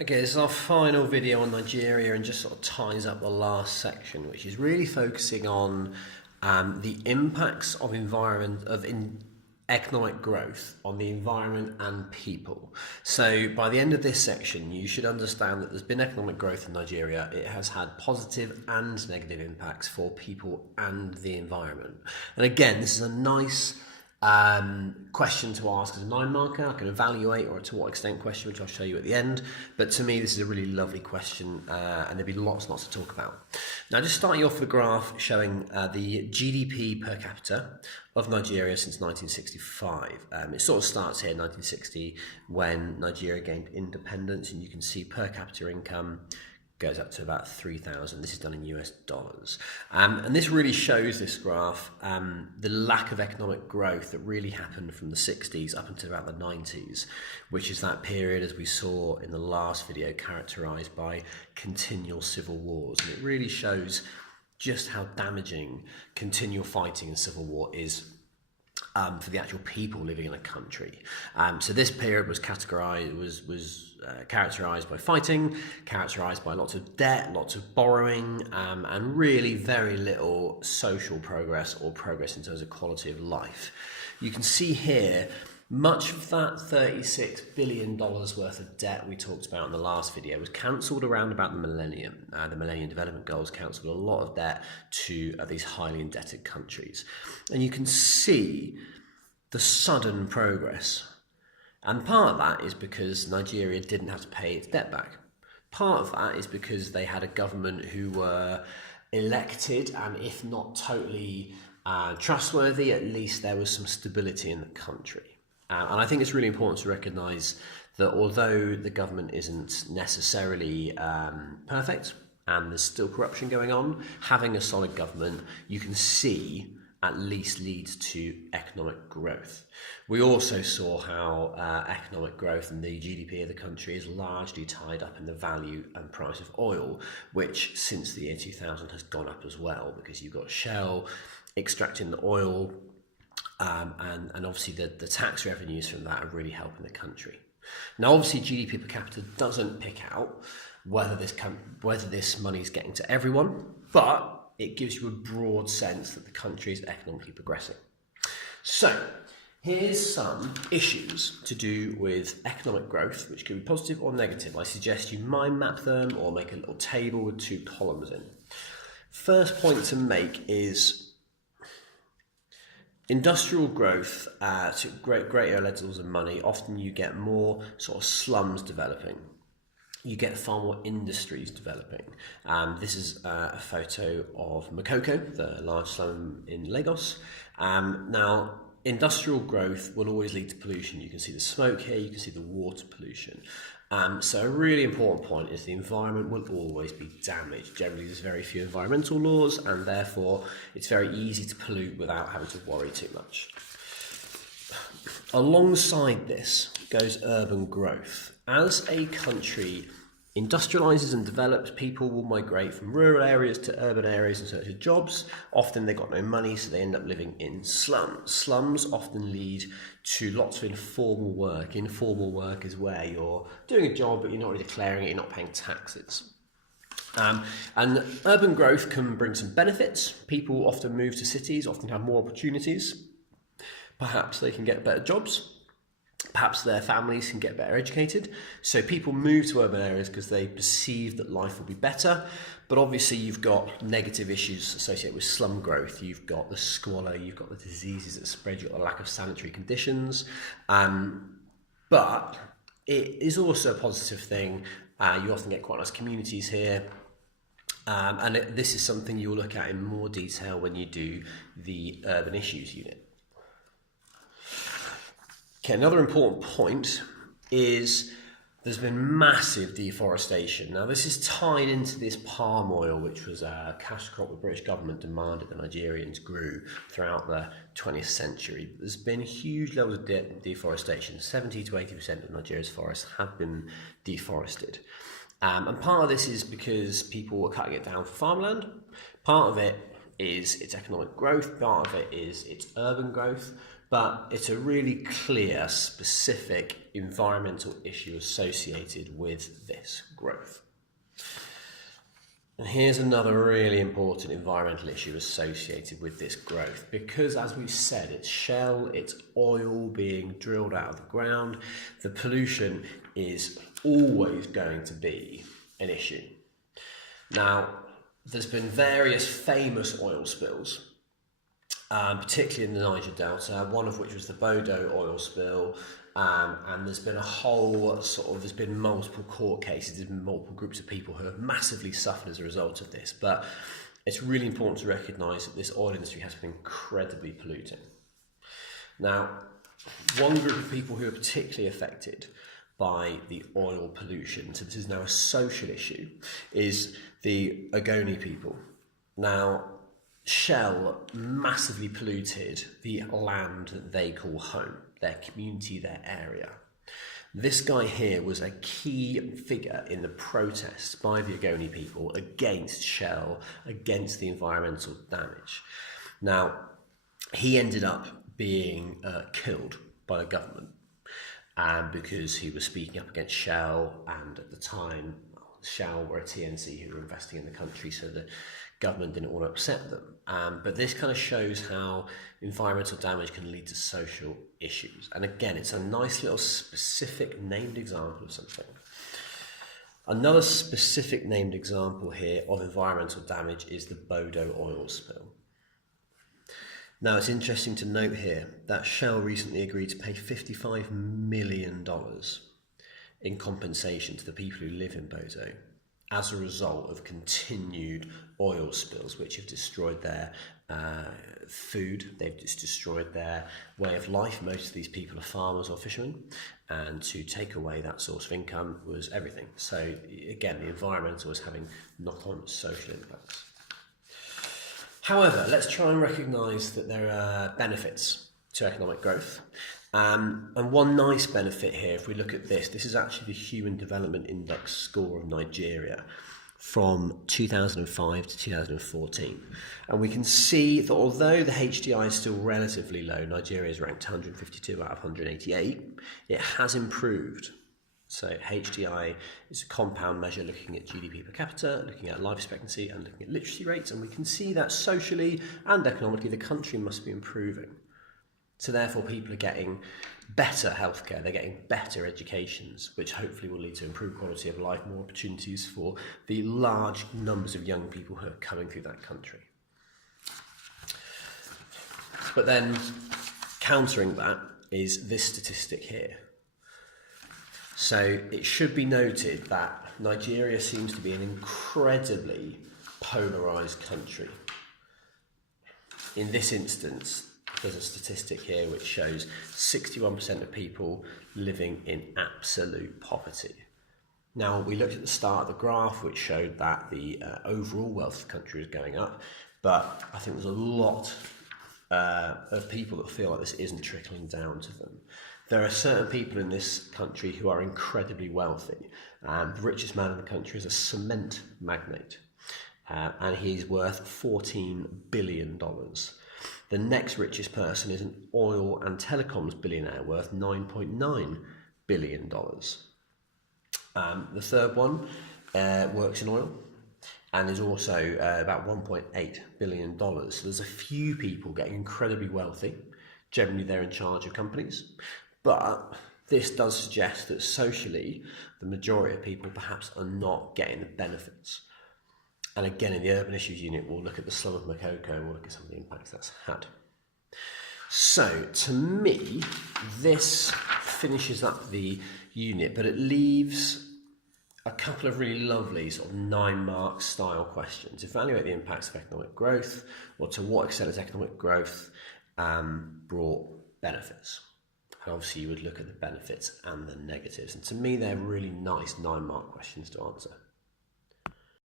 Okay, this is our final video on Nigeria and just sort of ties up the last section, which is really focusing on the impacts of economic growth on the environment and people. So by the end of this section, you should understand that there's been economic growth in Nigeria. It has had positive and negative impacts for people and the environment. And again, this is a nice question to ask as a 9 marker. I can evaluate or to what extent question, which I'll show you at the end. But to me, this is a really lovely question, and there'll be lots to talk about. Now, just starting off with a graph showing the GDP per capita of Nigeria since 1965. It sort of starts here, 1960, when Nigeria gained independence, and you can see per capita income goes up to about 3,000. This is done in US dollars. And this really shows, this graph, the lack of economic growth that really happened from the 60s up until about the 90s, which is that period, as we saw in the last video, characterized by continual civil wars. And it really shows just how damaging continual fighting and civil war is for the actual people living in a country. So this period was characterized by fighting, characterized by lots of debt, lots of borrowing, and really very little social progress or progress in terms of quality of life. You can see here much of that $36 billion worth of debt we talked about in the last video was cancelled around about the millennium. The Millennium Development Goals cancelled a lot of debt to these highly indebted countries. And you can see the sudden progress. And part of that is because Nigeria didn't have to pay its debt back. Part of that is because they had a government who were elected, and if not totally trustworthy, at least there was some stability in the country. And I think it's really important to recognise that although the government isn't necessarily perfect and there's still corruption going on, having a solid government, you can see, at least leads to economic growth. We also saw how economic growth and the GDP of the country is largely tied up in the value and price of oil, which since the year 2000 has gone up as well, because you've got Shell extracting the oil, and obviously the tax revenues from that are really helping the country. Now, obviously, GDP per capita doesn't pick out whether this money is getting to everyone, but it gives you a broad sense that the country is economically progressing. So, here's some issues to do with economic growth, which can be positive or negative. I suggest you mind map them or make a little table with 2 columns in. First point to make is industrial growth to greater levels of money. Often you get more sort of slums developing. You get far more industries developing. This is a photo of Makoko, the large slum in Lagos. Now, industrial growth will always lead to pollution. You can see the smoke here, you can see the water pollution. So a really important point is the environment will always be damaged. Generally, there's very few environmental laws, and therefore it's very easy to pollute without having to worry too much. Alongside this goes urban growth. As a country industrializes and develops, people will migrate from rural areas to urban areas in search of jobs. Often they've got no money, so they end up living in slums. Slums often lead to lots of informal work. Informal work is where you're doing a job, but you're not really declaring it, you're not paying taxes. And urban growth can bring some benefits. People often move to cities, often have more opportunities. Perhaps they can get better jobs. Perhaps their families can get better educated. So people move to urban areas because they perceive that life will be better. But obviously you've got negative issues associated with slum growth. You've got the squalor, you've got the diseases that spread, you've got the lack of sanitary conditions. But it is also a positive thing. You often get quite nice communities here. And this is something you'll look at in more detail when you do the urban issues unit. Okay, another important point is there's been massive deforestation. Now, this is tied into this palm oil, which was a cash crop the British government demanded the Nigerians grew throughout the 20th century. There's been huge levels of deforestation. 70 to 80% of Nigeria's forests have been deforested. And part of this is because people were cutting it down for farmland. Part of it is its economic growth. Part of it is its urban growth. but it's a really clear, specific environmental issue associated with this growth. And here's another really important environmental issue associated with this growth, because as we said, it's shell, it's oil being drilled out of the ground. The pollution is always going to be an issue. Now, there's been various famous oil spills, particularly in the Niger Delta, one of which was the Bodo oil spill, and there's been a whole there's been multiple court cases, there's been multiple groups of people who have massively suffered as a result of this, but it's really important to recognise that this oil industry has been incredibly polluting. Now, one group of people who are particularly affected by the oil pollution, so this is now a social issue, is the Ogoni people. Now, Shell massively polluted the land that they call home, their community, their area. This guy here was a key figure in the protests by the Ogoni people against Shell, against the environmental damage. Now, he ended up being killed by the government because he was speaking up against Shell, and at the time, Shell were a TNC who were investing in the country, so the government didn't want to upset them. But this kind of shows how environmental damage can lead to social issues. And again, it's a nice little specific named example of something. Another specific named example here of environmental damage is the Bodo oil spill. Now, it's interesting to note here that Shell recently agreed to pay $55 million in compensation to the people who live in Bodo as a result of continued oil spills, which have destroyed their food, they've just destroyed their way of life. Most of these people are farmers or fishermen, and to take away that source of income was everything. So again, the environmental was having knock-on social impacts. However, let's try and recognise that there are benefits to economic growth. And one nice benefit here, if we look at this is actually the Human Development Index score of Nigeria from 2005 to 2014. And we can see that although the HDI is still relatively low, Nigeria is ranked 152 out of 188, it has improved. So HDI is a compound measure looking at GDP per capita, looking at life expectancy and looking at literacy rates, and we can see that socially and economically the country must be improving. So therefore people are getting better healthcare, they're getting better educations, which hopefully will lead to improved quality of life, more opportunities for the large numbers of young people who are coming through that country. But then countering that is this statistic here. So it should be noted that Nigeria seems to be an incredibly polarised country. In this instance, there's a statistic here which shows 61% of people living in absolute poverty. Now, we looked at the start of the graph which showed that the overall wealth of the country is going up, but I think there's a lot of people that feel like this isn't trickling down to them. There are certain people in this country who are incredibly wealthy. The richest man in the country is a cement magnate, and he's worth $14 billion. The next richest person is an oil and telecoms billionaire worth $9.9 billion. The third one works in oil and is also about $1.8 billion. So there's a few people getting incredibly wealthy. Generally, they're in charge of companies. But this does suggest that socially, the majority of people perhaps are not getting the benefits. And again, in the Urban Issues Unit, we'll look at the slum of Makoko and we'll look at some of the impacts that's had. So, to me, this finishes up the unit, but it leaves a couple of really lovely sort of 9-mark style questions. Evaluate the impacts of economic growth, or to what extent has economic growth brought benefits. And obviously you would look at the benefits and the negatives. And to me, they're really nice 9-mark questions to answer.